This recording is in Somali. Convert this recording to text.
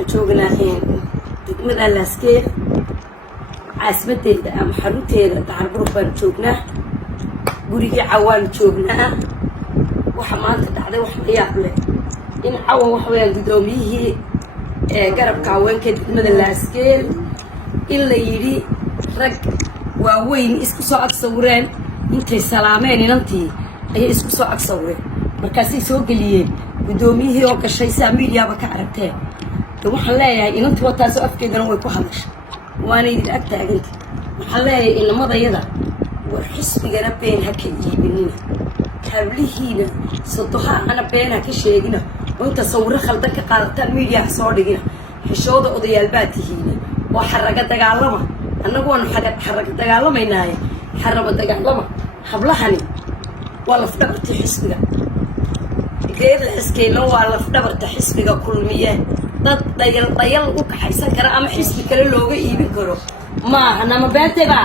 waxaan joognaa degmada Laaskeed caasimadeeda ama xarunteeda Dacarburuq baan joognaa gurigii Cawaan joognaa waxa maanta dhacday wax la yaab leh in Cawaan wax weeyaan gudoomiyihii garabka haweenka degmada Laaskeed in la yiri rag waaweyn isku soo agsawireen intay salaameen inantii ay isku soo agsawireen markaasay soo galiyeen gudoomiyihii oo gashay saamiyaaba ka aragtay waxaan leeyahay inantii wataas afkeedana way ku hadashay waana idin ag taagantay waxaan leeyahay inamadayada war xisbigana been ha ka iibinina hablihiina sadoha ana been ha ka sheegina inta sawir khaldan ka qaadataan media soo dhigina xishooda odayaal baa tihiin oo xaraga dagaalama annagu waan xaraga dagaalamaynaay xaraba dagaalama hablahani waa lafdhabartii xisbiga geed Laaskeedna waa lafdhabarta xisbiga kulmiye dad dayal u kaxaysan kara ama xisbi kale looga iibin karo ma ana ma beentayba